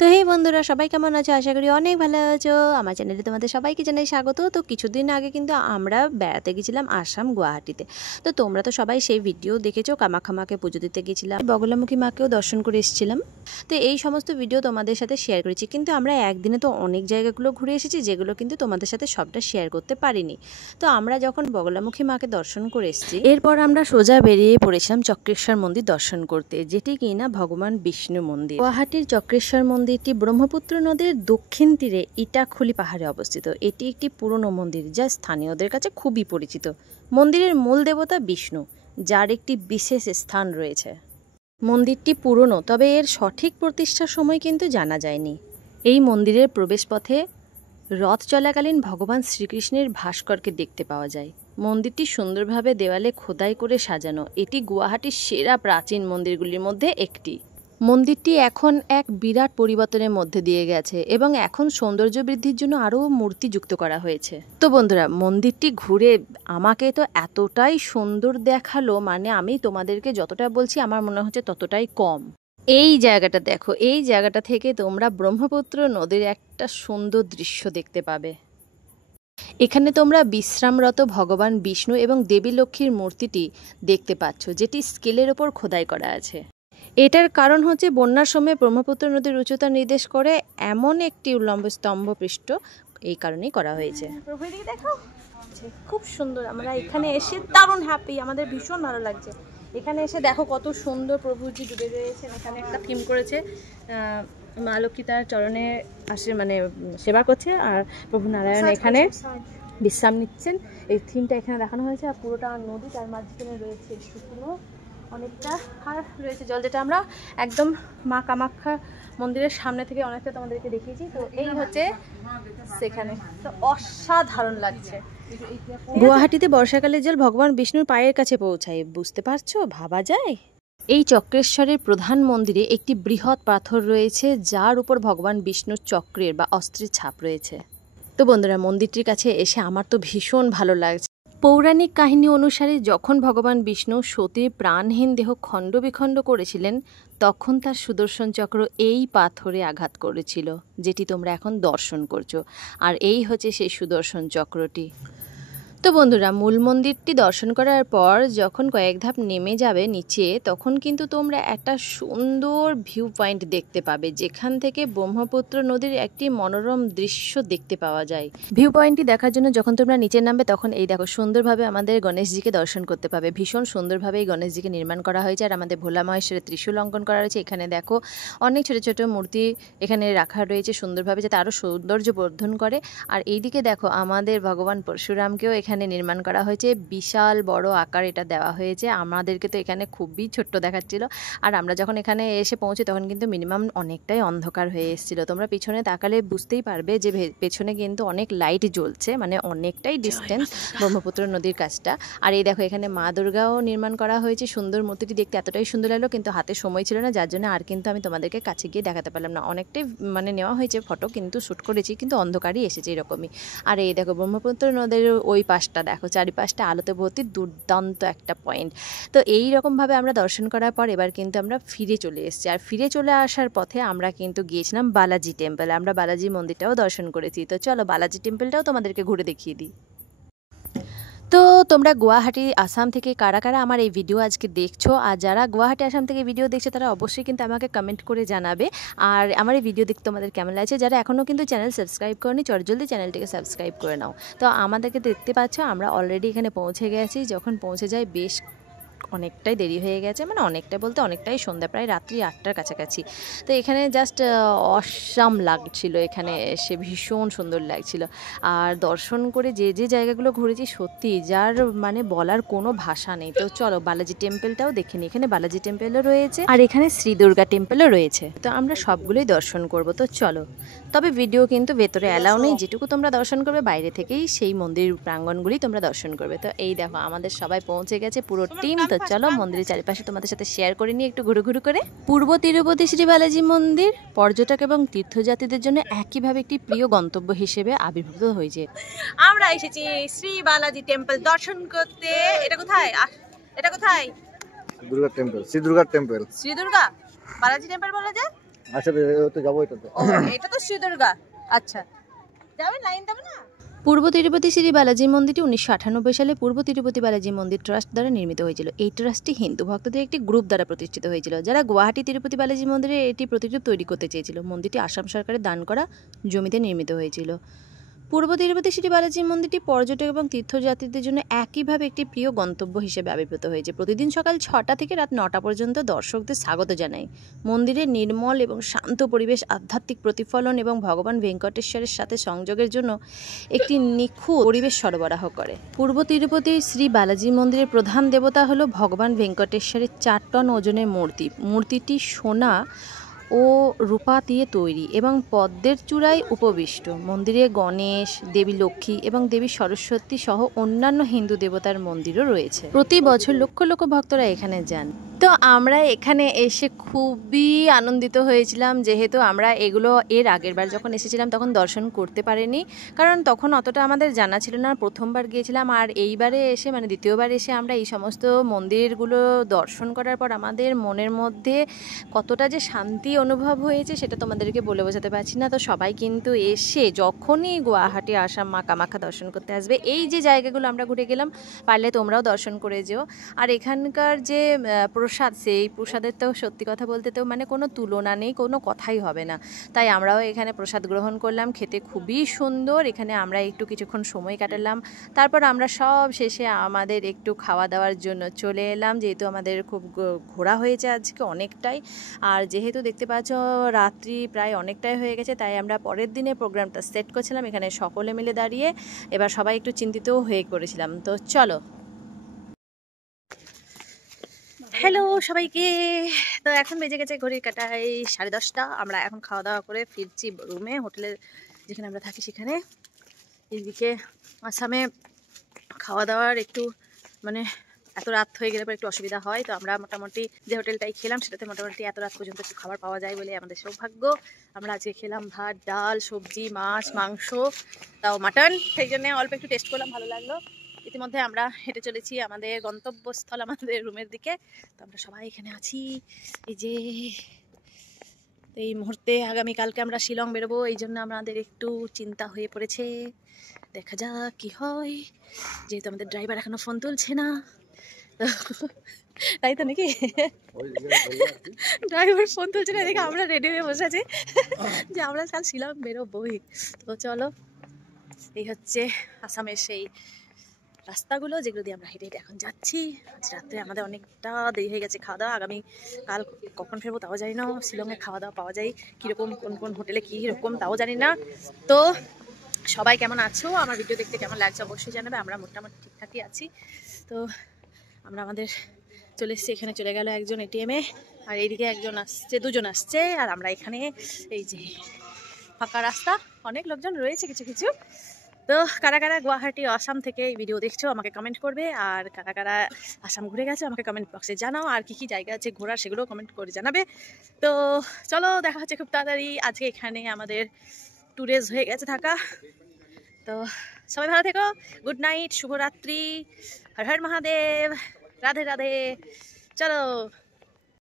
তো এই বন্ধুরা সবাই কেমন আছো? আশা করি অনেক ভালো আছো। আমার চ্যানেলে তোমাদের সবাইকে জানাই স্বাগত। তো কিছুদিন আগে কিন্তু আমরা বেড়াতে গেছিলাম আসাম গুয়াহাটিতে। তো তোমরা তো সবাই সেই ভিডিও দেখেছো, কামাখ্যা মাকে পুজো দিতে গেছিলাম, বগলামুখী মাকেও দর্শন করে এসেছিলাম। তো এই সমস্ত ভিডিও তোমাদের সাথে শেয়ার করেছি, কিন্তু আমরা একদিনে তো অনেক জায়গাগুলো ঘুরে এসেছি, যেগুলো কিন্তু তোমাদের সাথে সবটা শেয়ার করতে পারিনি। তো আমরা যখন বগলামুখী মাকে দর্শন করে এসেছি, এরপর আমরা সোজা বেরিয়ে পড়েছিলাম চক্রেশ্বর মন্দির দর্শন করতে, যেটি কিনা ভগবান বিষ্ণু মন্দির। গুয়াহাটির চক্রেশ্বর মন্দিরটি ব্রহ্মপুত্র নদীর দক্ষিণ তীরে ইটাখুলি পাহাড়ে অবস্থিত। এটি একটি পুরনো মন্দির, যা স্থানীয়দের কাছে খুবই পরিচিত। মন্দিরের মূল দেবতা বিষ্ণু, যার একটি বিশেষ স্থান রয়েছে। মন্দিরটি পুরনো, তবে এর সঠিক প্রতিষ্ঠার সময় কিন্তু জানা যায়নি। এই মন্দিরের প্রবেশপথে রথ চলাকালীন ভগবান শ্রীকৃষ্ণের ভাস্করকে দেখতে পাওয়া যায়। মন্দিরটি সুন্দরভাবে দেওয়ালে খোদাই করে সাজানো। এটি গুয়াহাটির সেরা প্রাচীন মন্দিরগুলির মধ্যে একটি। মন্দিরটি এখন এক বিরাট পরিবর্তনের মধ্যে দিয়ে গেছে এবং এখন সৌন্দর্য বৃদ্ধির জন্য আরও মূর্তি যুক্ত করা হয়েছে। তো বন্ধুরা, মন্দিরটি ঘুরে আমাকে তো এতটাই সুন্দর দেখালো, মানে আমি তোমাদেরকে যতটা বলছি আমার মনে হচ্ছে ততটাই কম। এই জায়গাটা দেখো, এই জায়গাটা থেকে তোমরা ব্রহ্মপুত্র নদীর একটা সুন্দর দৃশ্য দেখতে পাবে। এখানে তোমরা বিশ্রামরত ভগবান বিষ্ণু এবং দেবী লক্ষ্মীর মূর্তিটি দেখতে পাচ্ছ, যেটি স্কেলের ওপর খোদাই করা আছে। এটার কারণ হচ্ছে বন্যার সময় ব্রহ্মপুত্র নদীর উচ্চতা নির্দেশ করে এমন একটি উল্লম্ব স্তম্ভ পৃষ্ঠ, এই কারণেই করা হয়েছে। প্রভৃতি দেখো, খুব সুন্দর। আমরা এখানে এসে দারুণ হ্যাপি, আমাদের ভীষণ ভালো লাগছে। এখানে এসে দেখো কত সুন্দর প্রভুজি ডুবে রয়েছেন। এখানে একটা থিম করেছে, মা লক্ষ্মী তার চরণে আসে, মানে সেবা করছে, আর প্রভু নারায়ণ এখানে বিশ্রাম নিচ্ছেন। এই থিমটা এখানে দেখানো হয়েছে। আর পুরোটা নদী, তার মাঝখানে রয়েছে শুকনো অনেকটা আর রয়েছে জল, যেটা আমরা একদম মা কামাখ্যা মন্দিরের সামনে থেকে অনেকটা তোমাদেরকে দেখিয়েছি। তো এই হচ্ছে সেখানে, তো অসাধারণ লাগছে। গুয়াহাটিতে বর্ষাকালের জল ভগবান বিষ্ণুর পায়ের কাছে পৌঁছায়, বুঝতে পারছো? ভাবা যায়। এই চক্রেশ্বরের প্রধান মন্দিরে একটি বৃহৎ পাথর রয়েছে, যার উপর ভগবান বিষ্ণুর চক্রের বা অস্ত্রের ছাপ রয়েছে। তো বন্ধুরা, মন্দিরটির কাছে এসে আমার তো ভীষণ ভালো লাগছে। পৌরাণিক কাহিনী অনুসারে যখন ভগবান বিষ্ণু সতীর প্রাণহীন দেহ খণ্ড বিখণ্ড করেছিলেন, তখন তার সুদর্শন চক্র এই পাথরে আঘাত করেছিল, যেটি তোমরা এখন দর্শন করছো। আর এই হচ্ছে সেই সুদর্শন চক্রটি। তো বন্ধুরা, মূল মন্দিরটি দর্শন করার পর যখন কয়েক ধাপ নেমে যাবে নিচে, তখন কিন্তু তোমরা একটা সুন্দর ভিউ পয়েন্ট দেখতে পাবে, যেখান থেকে ব্রহ্মপুত্র নদীর একটি মনোরম দৃশ্য দেখতে পাওয়া যায়। ভিউ পয়েন্টটি দেখার জন্য যখন তোমরা নিচে নামবে, তখন এই দেখো সুন্দরভাবে আমাদের গণেশজিকে দর্শন করতে পাবে। ভীষণ সুন্দরভাবে এই গণেশজিকে নির্মাণ করা হয়েছে, আর আমাদের ভোলা মহেশ্বরের ত্রিশূল অঙ্কন করা রয়েছে। এখানে দেখো অনেক ছোট ছোট মূর্তি এখানে রাখা রয়েছে সুন্দরভাবে, যাতে আরও সৌন্দর্য বর্ধন করে। আর এইদিকে দেখো আমাদের ভগবান পরশুরামকেও এখানে নির্মাণ করা হয়েছে। বিশাল বড় আকার এটা দেওয়া হয়েছে। আমাদেরকে তো এখানে খুবই ছোট্ট দেখাচ্ছিল, আর আমরা যখন এখানে এসে পৌঁছে তখন কিন্তু মিনিমাম অনেকটাই অন্ধকার হয়ে এসেছিল। তোমরা পিছনে তাকালে বুঝতেই পারবে যে পেছনে কিন্তু অনেক লাইট জ্বলছে, মানে অনেকটাই ডিস্টেন্স ব্রহ্মপুত্র নদীর কাছটা। আর এই দেখো এখানে মা দুর্গাও নির্মাণ করা হয়েছে। সুন্দর মূর্তিটি দেখতে এতটাই সুন্দর লাগলো, কিন্তু হাতে সময় ছিল না, যার জন্য আর কিন্তু আমি তোমাদেরকে কাছে গিয়ে দেখাতে পারলাম না। অনেকটাই মানে নেওয়া হয়েছে ফটো, কিন্তু শ্যুট করেছি, কিন্তু অন্ধকারই এসেছে এরকমই। আর এই দেখো ব্রহ্মপুত্র নদীর ওই পাশটা দেখো, চারিপাশটা আলোতে ভর্তি, দুর্দান্ত একটা পয়েন্ট। তো এই রকমভাবে আমরা দর্শন করার পর এবার কিন্তু আমরা ফিরে চলে এসেছি। আর ফিরে চলে আসার পথে আমরা কিন্তু গিয়েছিলাম বালাজি টেম্পল। আমরা বালাজি মন্দিরটাও দর্শন করেছি। তো চলো বালাজি টেম্পলটাও তোমাদেরকে ঘুরে দেখিয়ে দিই। তো তোমরা গুয়াহাটি আসাম থেকে কারা কারা আমার এই ভিডিও আজকে দেখছো, আর যারা গুয়াহাটি আসাম থেকে ভিডিও দেখছো তারা অবশ্যই কিন্তু আমাকে কমেন্ট করে জানাবে। আর আমার এই ভিডিও দেখতে তোমাদের কেমন লাগছে। যারা এখনও কিন্তু চ্যানেল সাবস্ক্রাইব করনি, জলদি চ্যানেলটিকে সাবস্ক্রাইব করে নাও। তো আমাদেরকে দেখতে পাচ্ছ আমরা অলরেডি এখানে পৌঁছে গেছি। যখন পৌঁছে যাই বেশ অনেকটাই দেরি হয়ে গেছে, মানে অনেকটাই বলতে অনেকটাই সন্ধ্যা, প্রায় রাত্রি 8টার কাছাকাছি। তো এখানে জাস্ট অসাম লাগছিল, এখানে এসে ভীষণ সুন্দর লাগছিল। আর দর্শন করে যে যে জায়গাগুলো ঘুরেছি সত্যি যার মানে বলার কোনো ভাষা নেই। তো চলো বালাজি টেম্পলটাও দেখে নিই। এখানে বালাজি টেম্পলও রয়েছে, আর এখানে শ্রী দুর্গা টেম্পলও রয়েছে। তো আমরা সবগুলোই দর্শন করব। তো চলো, তবে ভিডিও কিন্তু ভেতরে অ্যালাউ নেই। যেটুকু তোমরা দর্শন করবে বাইরে থেকেই সেই মন্দির প্রাঙ্গণগুলি তোমরা দর্শন করবে। তো এই দেখো আমাদের সবাই পৌঁছে গেছে, পুরো টিম। তো চলো মন্দিরের চারিপাশে তোমাদের সাথে শেয়ার করে নিই একটু ঘুরু ঘুরু করে। পূর্ব তিরুপতি শ্রী বালাজি মন্দির পর্যটক এবং তীর্থযাত্রীদের জন্য একইভাবে একটি প্রিয় গন্তব্য হিসেবে আবির্ভূত হয়েছে। আমরা এসেছি শ্রী বালাজি টেম্পল দর্শন করতে। এটা কোথায়? এটা কোথায়? Durga temple, Shri Durga temple. Shri Durga Balaji temple বলা যায়। আচ্ছা তো যাবো এটা তো। এটা তো শ্রী দুর্গা। আচ্ছা যাবেন, লাইন দেবে না। পূর্ব তিরুপতি শ্রী বালাজি মন্দিরটি 1998 সালে পূর্ব তিরুপতি বালাজি মন্দির ট্রাস্ট দ্বারা নির্মিত হয়েছিল। এই ট্রাস্টটি হিন্দু ভক্তদের একটি গ্রুপ দ্বারা প্রতিষ্ঠিত হয়েছিল, যারা গুয়াহাটি তিরুপতি বালাজি মন্দিরে এটি প্রতিরূপ তৈরি করতে চেয়েছিল। মন্দিরটি আসাম সরকারের দান করা জমিতে নির্মিত হয়েছিল। পূর্ব তিরুপতি শ্রী বালাজি মন্দিরটি পর্যটক এবং তীর্থযাত্রীদের জন্য একইভাবে একটি প্রিয় গন্তব্য হিসেবে আবির্ভূত হয়েছে। প্রতিদিন সকাল 6টা থেকে রাত 9টা পর্যন্ত দর্শকদের স্বাগত জানায়। মন্দিরের নির্মল এবং শান্ত পরিবেশ, আধ্যাত্মিক প্রতিফলন এবং ভগবান ভেঙ্কটেশ্বরের সাথে সংযোগের জন্য একটি নিখুঁত পরিবেশ সরবরাহ করে। পূর্ব তিরুপতি শ্রী বালাজি মন্দিরের প্রধান দেবতা হল ভগবান ভেঙ্কটেশ্বরের 4 টন ওজনের মূর্তি। মূর্তিটি সোনা ও রূপা দিয়ে তৈরি এবং পদ্মের চূড়ায় উপবিষ্ট। মন্দিরে গণেশ, দেবী লক্ষ্মী এবং দেবী সরস্বতী সহ অন্যান্য হিন্দু দেবতার মন্দিরও রয়েছে। প্রতি বছর লক্ষ লক্ষ ভক্তরা এখানে যান। তো আমরা এখানে এসে খুবই আনন্দিত হয়েছিলাম, যেহেতু আমরা এগুলো এর আগের বার যখন এসেছিলাম তখন দর্শন করতে পারিনি, কারণ তখন অতটা আমাদের জানা ছিল না। প্রথমবার গিয়েছিলাম, আর এইবারে এসে মানে দ্বিতীয়বার এসে আমরা এই সমস্ত মন্দিরগুলো দর্শন করার পর আমাদের মনের মধ্যে কতটা যে শান্তি অনুভব হয়েছে সেটা তোমাদেরকে বলে বোঝাতে পারছি না। তো সবাই কিন্তু এসে যখনই গুয়াহাটি আসাম মা কামাখ্যা দর্শন করতে আসবে, এই যে জায়গাগুলো আমরা ঘুরে গেলাম, পারলে তোমরাও দর্শন করে যেও। আর এখানকার যে প্রসাদ, সেই প্রসাদের তো সত্যি কথা বলতে তো মানে কোনো তুলনা নেই, কোনো কথাই হবে না। তাই আমরাও এখানে প্রসাদ গ্রহণ করলাম, খেতে খুবই সুন্দর। এখানে আমরা একটু কিছুক্ষণ সময় কাটালাম, তারপর আমরা সব শেষে আমাদের একটু খাওয়া দাওয়ার জন্য চলে এলাম, যেহেতু আমাদের খুব ঘোরা হয়েছে আজকে অনেকটাই। আর যেহেতু দেখতে পাচ্ছ রাত্রি প্রায় অনেকটাই হয়ে গেছে, তাই আমরা পরের দিনে প্রোগ্রামটা সেট করছিলাম এখানে সকলে মিলে দাঁড়িয়ে। এবার সবাই একটু চিন্তিতও হয়ে করেছিলাম। তো চলো, হ্যালো সবাইকে। তো এখন বেজে গেছে ঘড়ির কাঁটায় 10:30। আমরা এখন খাওয়া দাওয়া করে ফিরছি রুমে, হোটেলে যেখানে আমরা থাকি সেখানে। এইদিকে আসামে খাওয়া দাওয়ার একটু মানে এত রাত হয়ে গেলে পর একটু অসুবিধা হয়। তো আমরা মোটামুটি যে হোটেলটাই খেলাম সেটাতে মোটামুটি এত রাত পর্যন্ত একটু খাবার পাওয়া যায় বলে আমাদের সৌভাগ্য। আমরা আজকে খেলাম ভাত, ডাল, সবজি, মাছ, মাংস, তাও মাটন। সেই জন্য অল্প একটু টেস্ট করলাম, ভালো লাগলো। ইতিমধ্যে আমরা হেঁটে চলেছি আমাদের গন্তব্যস্থল, আমাদের রুমের দিকে। তো আমরা সবাই এখানে আছি। এই যে এই মুহূর্তে আগামীকালকে আমরা শিলং বেরোবো, এই জন্য আমাদের একটু চিন্তা হয়ে পড়েছে। দেখা যাক কি হয়, যেহেতু আমাদের ড্রাইভার এখনো ফোন তুলছে না। তাই তো নাকি, ড্রাইভার ফোন তুলছে না, দেখে আমরা রেডি হয়ে বসে আছি যে আমরা কাল শিলং বেরোবোই। তো চলো, এই হচ্ছে আসামের সেই রাস্তাগুলো যেগুলো দিয়ে আমরা হেঁটে হেঁটে এখন যাচ্ছি। আজ রাত্রে আমাদের অনেকটা দেরি হয়ে গেছে খাওয়া দাওয়া। কাল কখন ফিরবো তাও জানি না। শিলংয়ে খাওয়া দাওয়া পাওয়া যায় কীরকম, কোন কোন হোটেলে কীরকম তাও জানি না। তো সবাই কেমন আছো, আমার ভিডিও দেখতে কেমন লাগছে অবশ্যই জানাবে। আমরা মোটামুটি ঠিকঠাকই আছি। তো আমরা আমাদের চলে এসেছি, এখানে চলে গেল একজন এটিএমে, আর এইদিকে একজন আসছে, দুজন আসছে, আর আমরা এখানে এই যে ফাঁকা রাস্তা, অনেক লোকজন রয়েছে কিছু কিছু। তো কারা কারা গুয়াহাটি আসাম থেকে এই ভিডিও দেখছো আমাকে কমেন্ট করবে, আর কারা কারা আসাম ঘুরে গেছে আমাকে কমেন্ট বক্সে জানাও, আর কি কি জায়গা আছে ঘোরার সেগুলো কমেন্ট করে জানাবে। তো চলো, দেখা হচ্ছে খুব তাড়াতাড়ি। আজকে এখানে আমাদের 2 ডেজ হয়ে গেছে থাকা। তো সবাই ভালো থেকো, গুড নাইট, শুভরাত্রি, হর হর মহাদেব, রাধে রাধে। চলো।